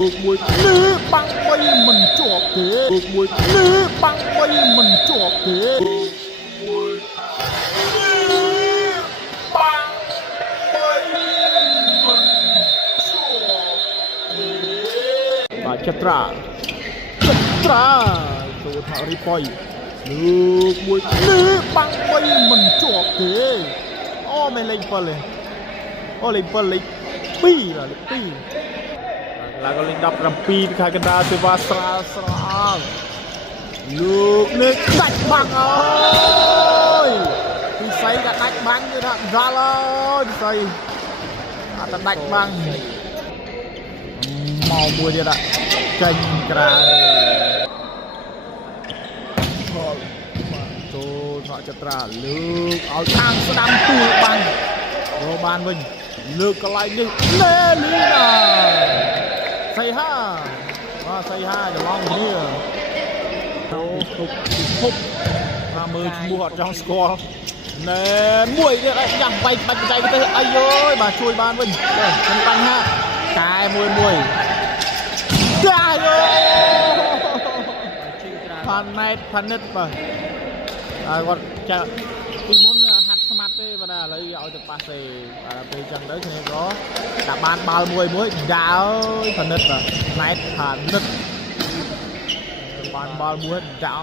មួយនេះបាំង3មិនជាប់ទេមួយនេះបាំង3មិនជាប់ទេមួយបាំង3មិនជាប់បាទចត្រាចូលថារីប៉ុយលើកមួយនេះបាំង3មិនជាប់ទេអូមិនលេង7ទេអូលេង7លេខ2លេខ2ឡើងក៏លេខ17ពីខែកណ្ដាលសេវាស្រាលលោកនេះដាច់បាំងអើយពិសីក៏ដាច់បាំងទៀតថាដល់អើយពិសីអត់ដាច់បាំងមកមួយទៀតចេញក្រៅចូលថកចត្រាលើកឲ្យខាងស្ដាំទួលបាំងរកបានវិញលើកកន្លែងនេះលេលីណាសៃហាបាទសៃហាច្រឡំគ្នាចូលទុកពិភពថាមើលឈ្មោះអត់ចង់ស្គាល់ណែមួយទៀតអត់ចាំបាច់បច្ចេកទេសអាយអើយបាទជួយបានវិញមិនបញ្ហាកែមួយចាយអូផាណែតផានិតបាទហើយគាត់ចាពីមុនហាត់ស្មាត់ទេបាទឥឡូវឲ្យទៅប៉ាសេបាទពេលចឹងទៅគ្នាក៏ដាក់បានបាល់មួយដើរផានិតបាទណែតផានិតបានបាល់មួយដើរ